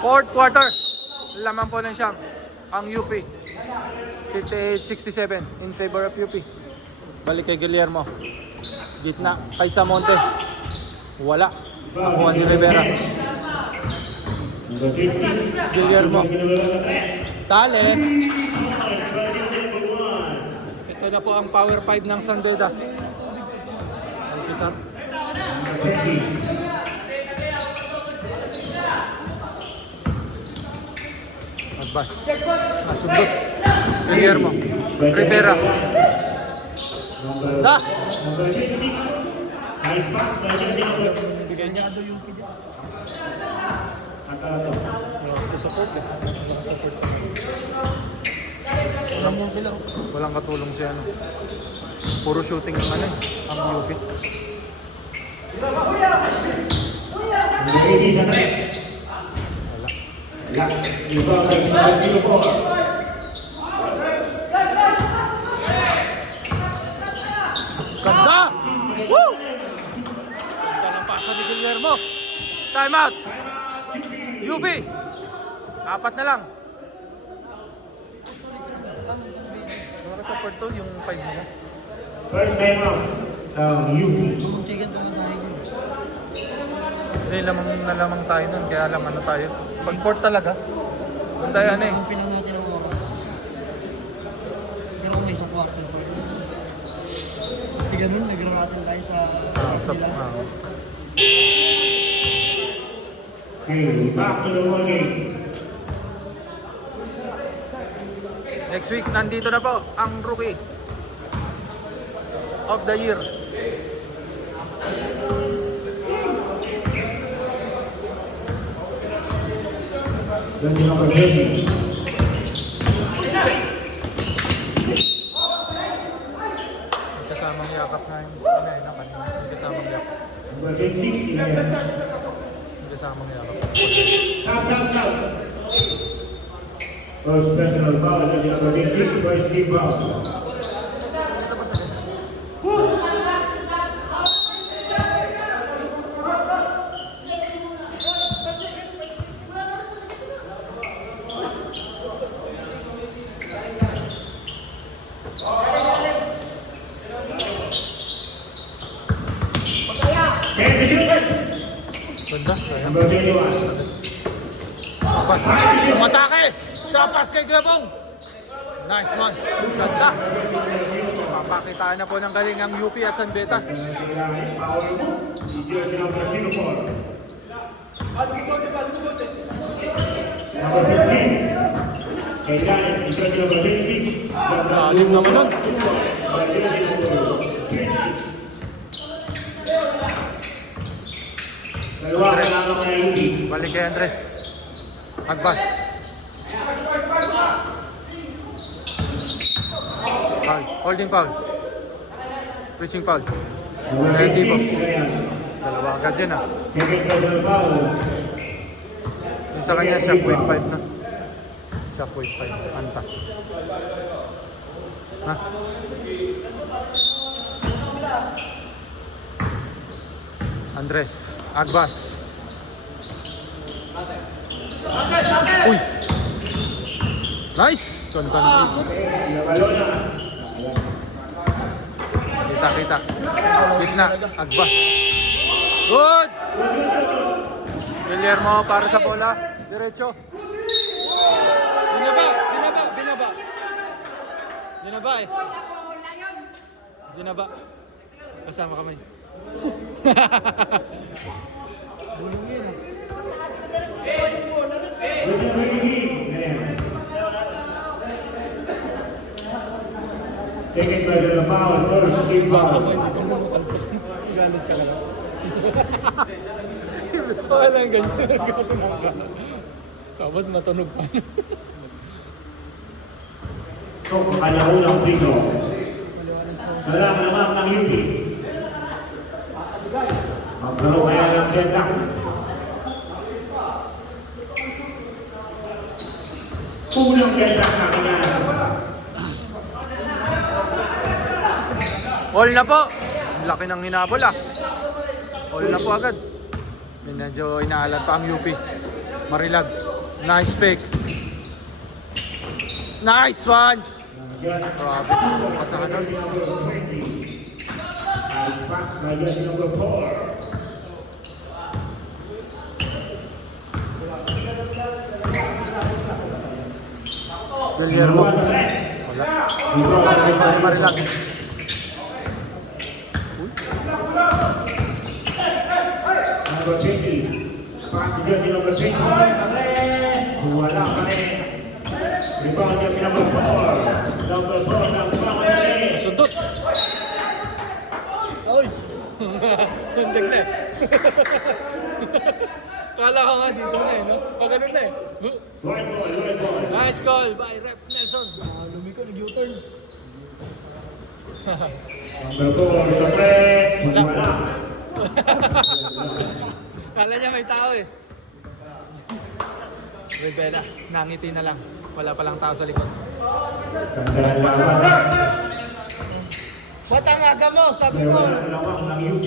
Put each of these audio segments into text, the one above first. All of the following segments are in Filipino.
Fourth quarter. Laman po ng siyam ang UP. 58-67 in favor of UP. Balik kay Guillermo. Gitna kay Samonte. Wala. Nakuha ni Rivera. Guillermo. Tale. Ito na po ang power 5 ng San Beda. Magbas. Nasundot. Guillermo. Rivera. Da! Bigay niya ado yung pidya. Wala sa support eh. Walang yan sila. Walang katulong siya. Puro shooting ng ano eh. Ang UP. Ganda! Woo! Ganda ng pasa ni Guillermo. Time out! UP! Apat na lang. Para sa part 2, yung 5 nila. First time out. UP. Hindi, lamang tayo nun. Kaya laman na tayo. Pag port talaga, doon tayo ano eh. Ang pinang natin ang oras. Pero kung may isang kwarto pa. Basta ganun, nagrangatan tayo sa nila. Okay, back to the one game. Next week, nandito na po ang rookie of the year. Then number 30. May kasamang yakap na yung kanina. May kasamang yakap. Number 50. May kasamang yakap. Stop. First personal foul. Then number 50. First team foul. Ganda, sayang. Number 21. Tapas. Umatake! Tapas kay Grabong! Nice man. Ganda. Papakitaan na po ng galing ang UP at San Beta. Number 15. Kailangan ito si number 20. Lalim naman nun. Balik kay Andres. Agbas. Foul. Holding foul. Reaching foul. Hindi po. Dalawa agad yan ah. Yung sa kanya, siya 0.5 na. Siya 0.5. Anta. Ha? Andres. Agbas. Uy! Nice! Ganda na. Kita. Gitna. Agbas. Good! Guillermo para sa bola. Diretso. Binaba eh. Binaba. Kasama kamay. Taken by the foul, first team foul. Galit ka lang. Walang ganyan. Tapos matunog pa. So, kalaulang dito. Salamat naman ng UP. Magkaroon kaya ng senda. Unang senda sa kanya. All na po. Ang laki ng hinabol ah. All na po agad. Medyo inaalat pa ang UP. Marilag. Nice pick. Nice one. Yan. Grabe po kasahanan. Pass by jersey number 4. Guillermo. Wala. Wala. Marilag. Number 20. Pass by jersey number 20. Wala pa rin. Rebound jersey number 4. Number 4 ng Pangasinan. Sundot. Oy! Tundig na eh. Kala ko nga dito na eh, no? Pag ganun na eh. Right ball. Nice call by Rep Nelson. Lumiko, nag-U-turn. Number 4, Jose. Wala. Kala niya may tao eh. Rivera, nangiti na lang. Wala palang tao sa likod. Tandaan lang. Ba't ang aga mo? Sabi May mo. wala na lamang ng UP.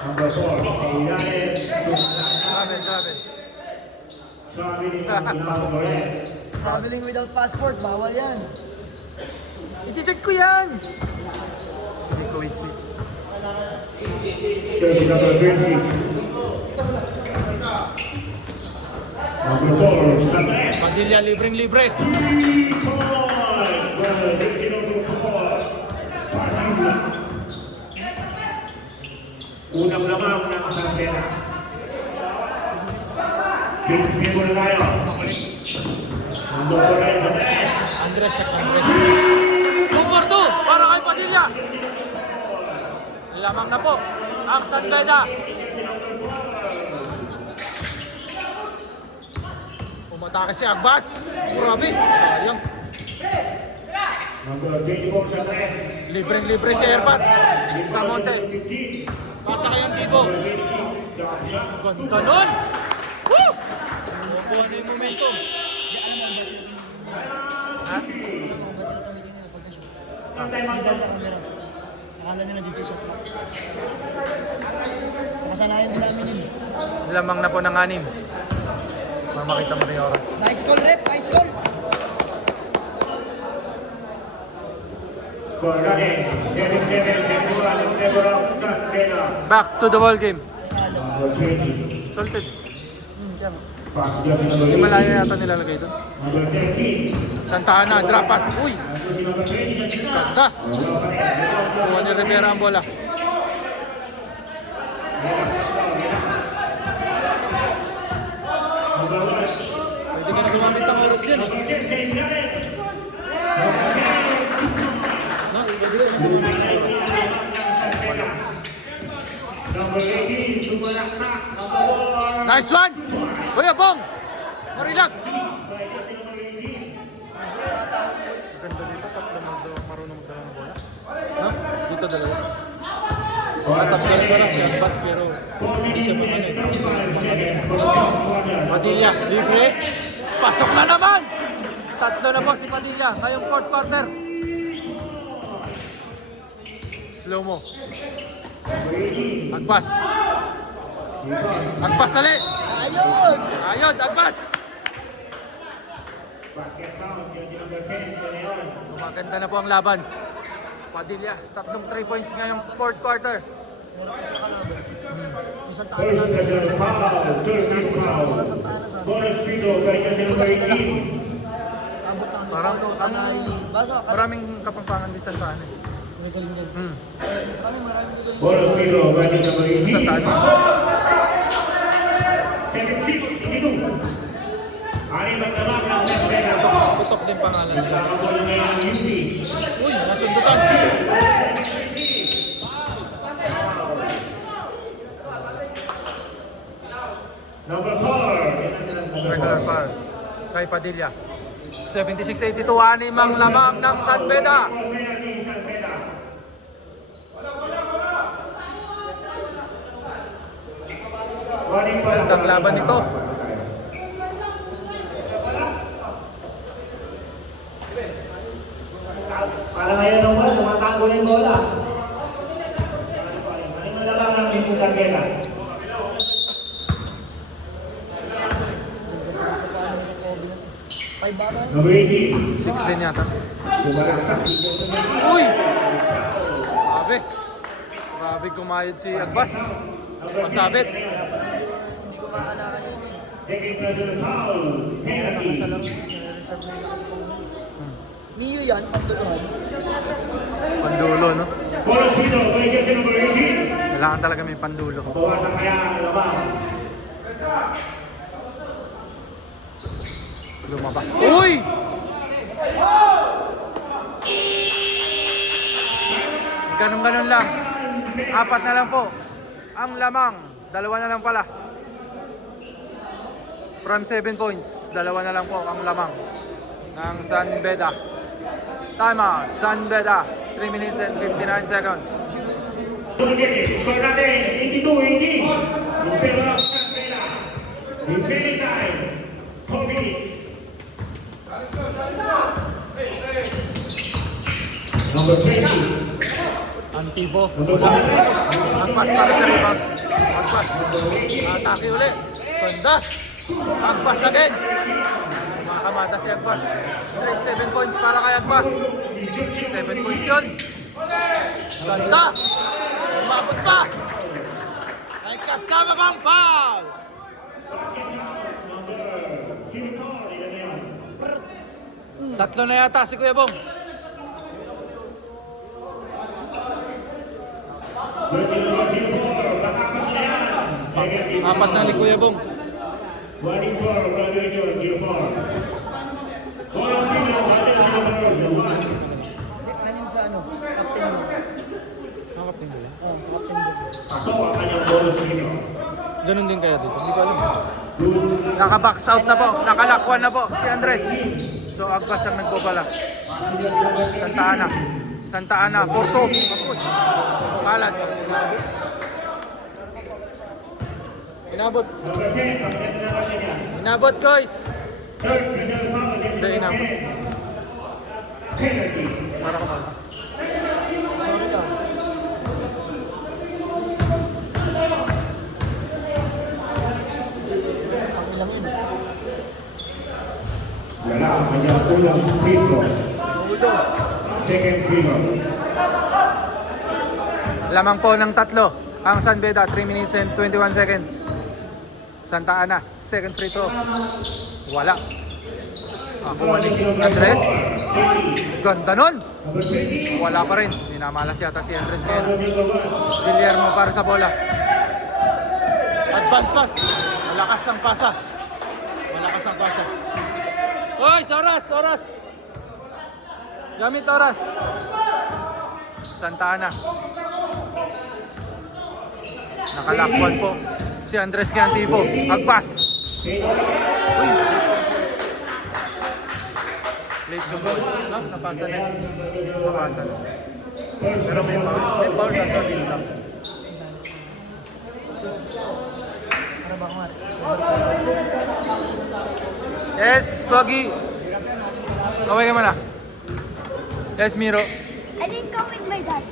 Number 4, Ilanes. Travel. Sabi ni Pinagore. Traveling without passport, bawal yan. I-check ko yan! Sige ko, wait. Jersey number 20. Number 4, Stagres. Padilla, libreng-libre. Unang lamang ng Santera. Big na tayo. Number 4, Andres. 2 for 2 para kay Padilla. Lamang na po ang San Beda. Umatake si Agbas. Grabe. Sayang. Number 24, Santera. Libreng-libre si Erpat. Sa Monte. Pasa kayong Tibo. Ganda nun. Woo! Mabuha na yung momentum. Ha? Alam mo ba sila tumitingin nila pag na-shoot? Hindi daw sa camera. Akala nila dito siya. Nakasanayan nila amin yun. Lamang na po ng 6. Makita mo na yung oras. Nice call, Rep! Nice call! Back to the ball game. Number 20. Salted. Tiyama. Pass jersey number Hindi 20. malayo yata nilalagay doon. Number 13. Santa Ana, drop pass. Uy! Jersey number 20. Ganda! Kuha ni Rivera ang bola. Pwede ka na gumamit ng oras dyan. No, pwede ka na gumamit ng oras. Number 18, sumalaktak. Number 1. Nice one! Kuya Bong! Marilag! Ganda dito, tatlo marunong magdala ng bola. No? Dito dalawa. Tatapos pa lang si Agbas pero hindi siya Padilla, libre. Pasok na naman! Tatlo na po si Padilla ngayong 4th quarter. Slow mo. Agbas. Agbas dali. Ayun! Ayun, Agbas. Maganda na po ang laban. Padilla, tatlong 3 points ngayong 4th quarter. Isang taas sa atin. Third foul. Wala sa taas sa atin. Bonus Pito, kay jersey number 18. Abot na ang Parang pagod, tanay. Basa, Maraming kapampangan din sa taan eh. may galing din. Kami maraming galing. Bonus Pito, kay jersey number 18. Sa taan. Anim ang lamang ng Santera. Putok din pangalan nila. Nakabol ngayon ang UP. Uy, nasundutan. Number 4. Regular foul. Kay Padilla. 76-82, 6 ang lamang ng San Beda. Gandang laban nito. Para ngayon naman, tumatago yung bola. Ano na lang ang Santera. 5 ba ba? Number 18. 6 din yata. Bumalakas. Uy! Grabe. Grabe kumayod si Agbas. Pasabit. Hindi ko maalala yun eh. Taking personal foul. Penalty. Nakasa lang yun. Reserve na yun kasi kung Mio yan, pagduluhan. Pandulo, no? Colosino, by jersey number 18. Kailangan talaga may pandulo. Bawasan kaya ang labang. Lumabas. Uy! Ganun-ganun lang. 4 na lang po. Ang lamang, 2 na lang pala. From 7 points, 2 na lang po ang lamang ng San Beda. Timeout, San Beda. 3 minutes and 59 seconds. Skor natin, 82-18. Impero ng Castella. Defending time, 4 minutes. Number 20. Antibo. Agpas para sa rebound. Agpas. Atake ulit. Ganda. Agpas again. Makakamata si Agpas. Straight 7 points para kay Agpas. 7 points yun. Ganda. Umabot pa. Ay kasama bang foul? Tatlo na yata si Kuya Bong. Apat na ni Kuya Bong. 24, graduation, 04. Colosino, Hindi, anim sa ano, captain mo. Nakapin mo yan. Oo, sa captain mo. Ito ang kanyang bonus dito. Ganun din kaya dito. Hindi ko alam. Naka-box out na po. Nakalakwan na po si Andres. So Agpas ang nagbabala. Santa Ana. Santa Ana. Porto. Agpas. Palad. Inabot. Number 10, pagkat na naman niya. Inabot, guys. Third personal foul against Hindi, inabot. penalty. Para ka mala. Sorry ka. Ang lang yun. Wala ang kanyang unang free throw. Ulo. Second free throw. Lamang po ng tatlo. Ang San Beda, 3 minutes and 21 seconds. Santa Ana, second free throw. Wala. Ako ni Andres. Ganda nun. Number 20. Wala pa rin. Minamalas yata si Andres ngayon. Guillermo para sa bola. Advance pass. Malakas ang pasa. Malakas ang pasa. Hoy, oras, oras. Gamit oras. Santa Ana. Nakalakwan po si Andres Cantibo. Agpas. Uy. Late yung goal. No? Napasa na. Napasa na. Pero may foul. May foul na sa dito. Para ba kumari? Yes, Pogi. Kaway ka muna. Yes, Miro. I didn't come with my dad.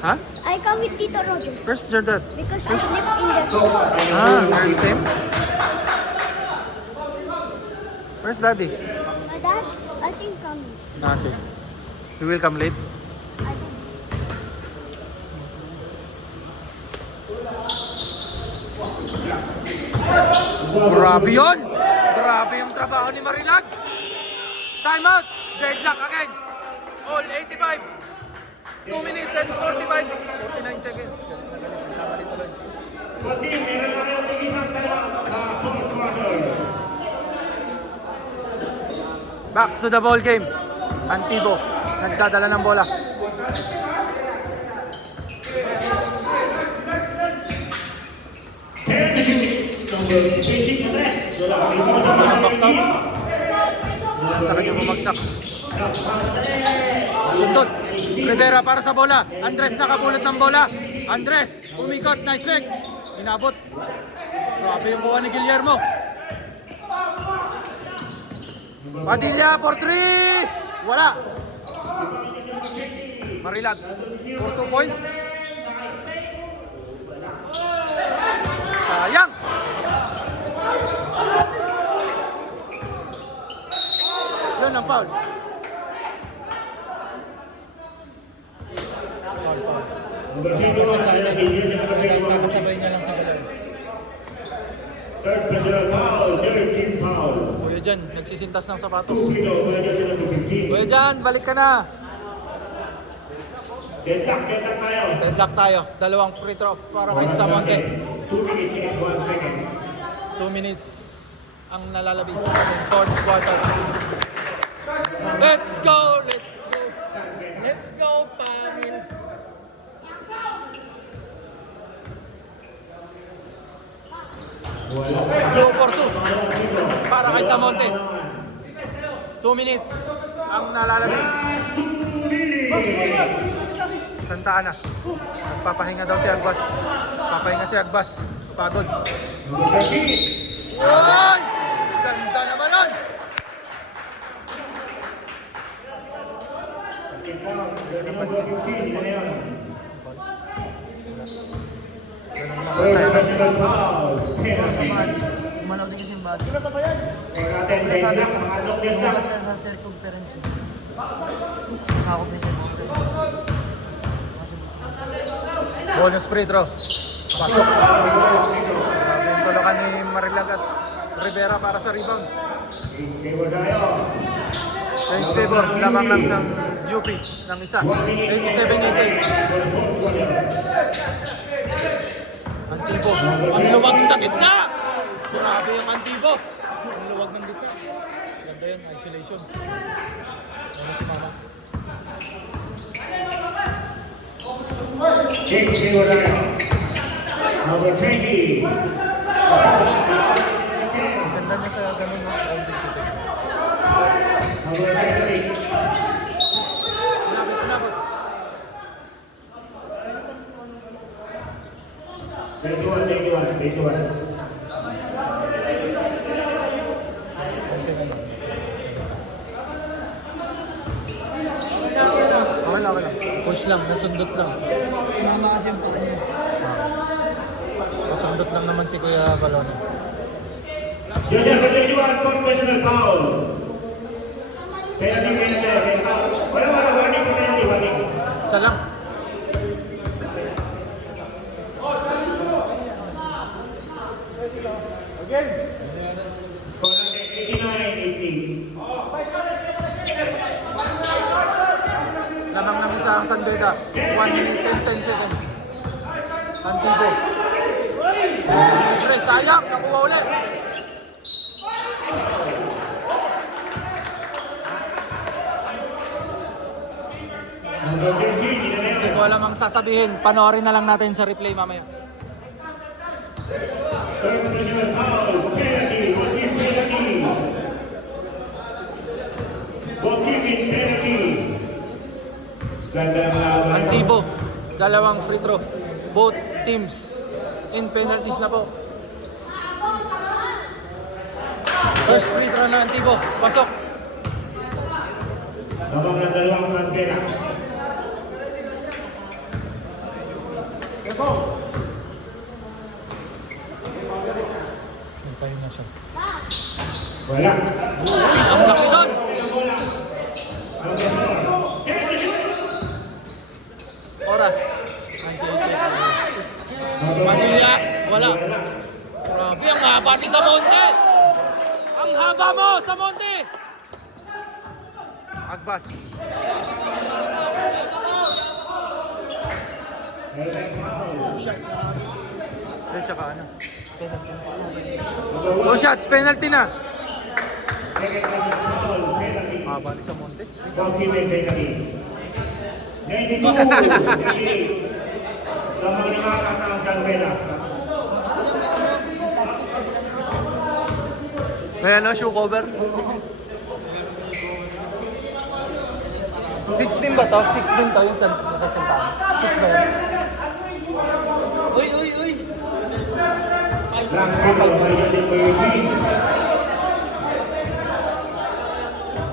Ha? I come with Tito Roger Where's your dad? because I sleep in the room. Ah, you're the same? Where's daddy? My dad, I think coming. Okay. He will come late. I don't Grabe yun! Grabe yung trabaho ni Marilag! Time out! Deadlock again! All 85! 2 minutes and 49 seconds. Sama rin tuloy. Pati, meron na kayong isang dalawa sa fourth quarter. Back to the ball game. Antibo, nagdadala ng bola. Number 20 na rin. Walang box out. Sa kanya bumagsak. Sundot. Rivera para sa bola. Andres nakabulot ng bola. Andres, umikot. Nice pick. Inabot. Grabe yung kuha ni Guillermo. Padilla for 3. Wala. Marilag for 2 points. Sayang. foul. Number 21, penalty, jersey number 21. Kakasabay niya lang sa galaw. Third personal foul, third team foul. Kuya Jan, nagsisintas ng sapatos. 2 free throws for the jersey number 15. Kuya Jan, balik ka na. Deadlock tayo. Deadlock tayo. Dalawang free throw para kay Samonte. 2 minutes, 1 second. 2 minutes ang nalalabing sa ating fourth quarter. Let's go! Let's go! Let's go, Pangil! Go for 2 para kay Samonte. 2 minutes ang nalalabing. Santa Ana. Nagpapahinga daw si Agbas. Papahinga si Agbas. Pagod. Number 13. Ay! Ganda naman nun! Jersey number 15, ano yan? Ganun lang Third tayo. personal foul, penalty. Umalaw din kasi yung bag. Natin, Kaya sabi deadlock, ko, pasok deadlock. lumabas ka sa circumference. Sinasakop ni circumference. Kasi Bonus free throw. Pasok. Grabe yung tulokan ni Marilag at Rivera para sa rebound. Favor tayo. Thanks favor. Lamang lang ng UP ng isa. 87-88. Antibo. Ang luwag sa gitna! Grabe yung Antibo. Ang luwag ng gitna. Ganda yun. Isolation. Ano si Mama? Kick, favor tayo. Number 20. Ang ganda niya sa ganun. No? Number 20. Inabot. 21. Okay lang. Push lang. Nasundot lang. mama kasi yung paka niya. Nasundot lang naman si Kuya Balona. Jersey number 21, fourth personal foul. Penalty. Wala, warning po penalty, warning. Isa lang. Score natin, 89-80. Lamang ng isa ang Sandeda. 1 minute and 10 seconds. Antibo. Libre, sayang. Nakuha ulit. Number 13, ina na Hindi yun. ko alam ang sasabihin. Panoorin na lang natin sa replay mamaya. Third personal foul, penalty, one-team penalty. One-team penalty. Ganda ng laban. Antibo. Dalawang free throw. Both teams in penalties na po. First free throw na Antibo. Pasok. Habang ng dalawang kantera. Nagpahinga siya. Wala. Ang laki nun. Oras. 98. Manila. Wala. Grabe, ang haba ni Samonte. Ang haba mo, Samonte. Agbas. Hindi, tsaka ano. Go shots, penalty na. Haba ni Samonte. One-team penalty. 92. Lamang nakakata ang kantera. May ano, shoe cover? 16 ba to? 16 to yung nakasantaan. 6 ba yun? Uy! Last people, may for Eugene.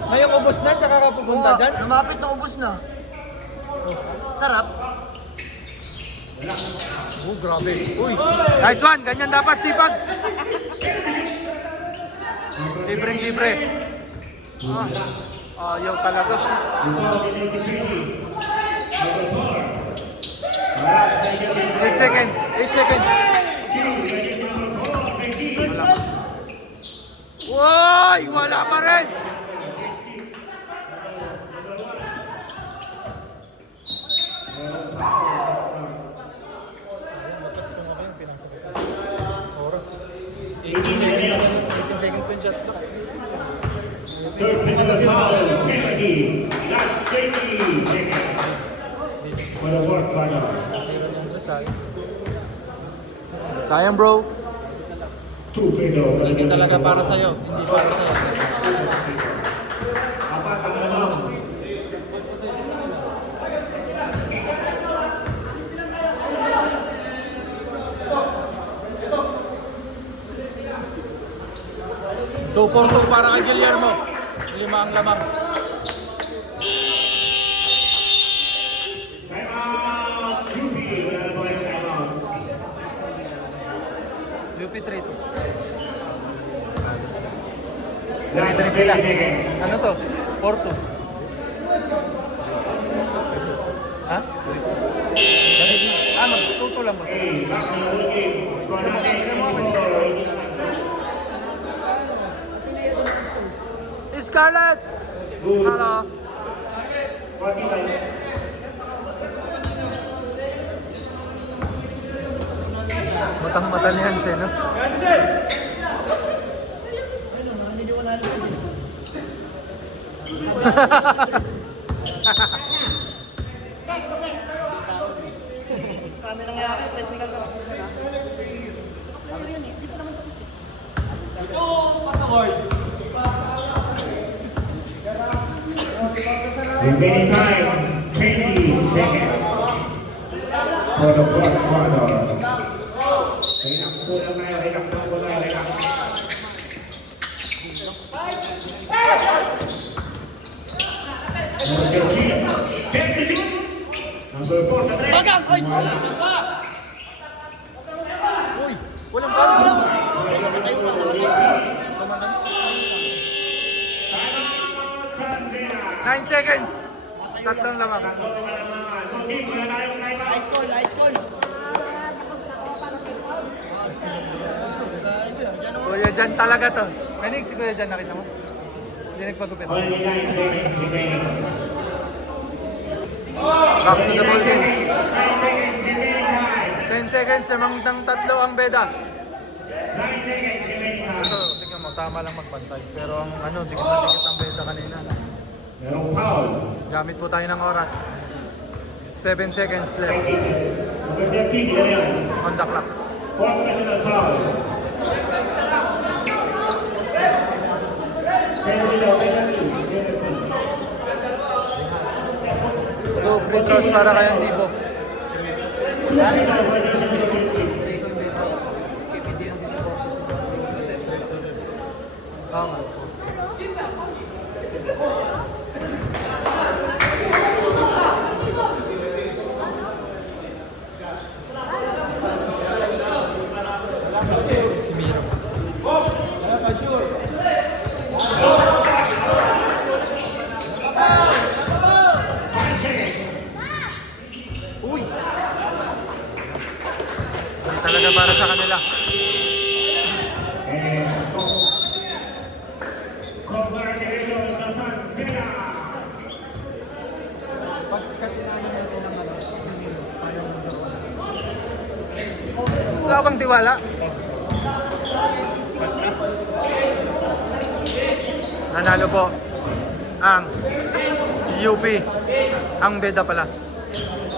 Ngayong ubos na, tsaka ka pupunta dyan? Lumapit na ubos na. Sarap. Oh, grabe. Uy! Nice one! Ganyan dapat, sipag! Libreng libre. Ah. Ayaw talaga. Rebound in number 20. Number 4. 8 seconds. 8 seconds. Woy! Wala pa rin! Oras. 18 seconds. 18 seconds pa yung shot clock. Third personal foul, penalty. Last 20 seconds. For the fourth quarter. Sayang bro. 2 free throws. Hindi talaga para sa'yo. Hindi para sa'yo. Apat ang lamang. Two for two para kay Guillermo. 5 ang lamang. Timeout. UP. Wala na po yung timeout. UP 3 to. Last 3 sila. 20 seconds. Ano to? 4-2. Ha? Ano? 2-2 lang ba? Okay, back to the ball game. Score natin. Scarlett! Good. Hello. 45. Matang-mata ni Hansen, no? Kami nangyari, technical ka. Remaining time, 20 seconds. For the fourth quarter. Relax muna tayo, relax muna, relax. Number 13, 10 minutes. Number 4 sa 3. Bagang! Ay! Uy! Walang ball! Nine seconds! Tatlong lamang. Nice call, nice call. Kuya Jan talaga to. Manig si Kuya Jan, nakita mo? Hindi nagpagupit. Only 9 seconds remaining. Back to the ball game. 9 seconds remaining time. 10 seconds, lamang ng tatlo ang beda. 9 seconds remaining time. Ito, tingnan mo, tama lang magpantay. Pero ang ano, dikit na dikit ang beda kanina. Merong foul. Gamit po tayo ng oras. 7 seconds left Number 13, yan yan. on the clock. Fourth personal foul. 7 penalty. Two free throws para kay Andibo. Tama. Si Miro. Uy! Hindi talaga para sa kanila. Wala bang tiwala? Nanalo po ang UP. Ang beda pala.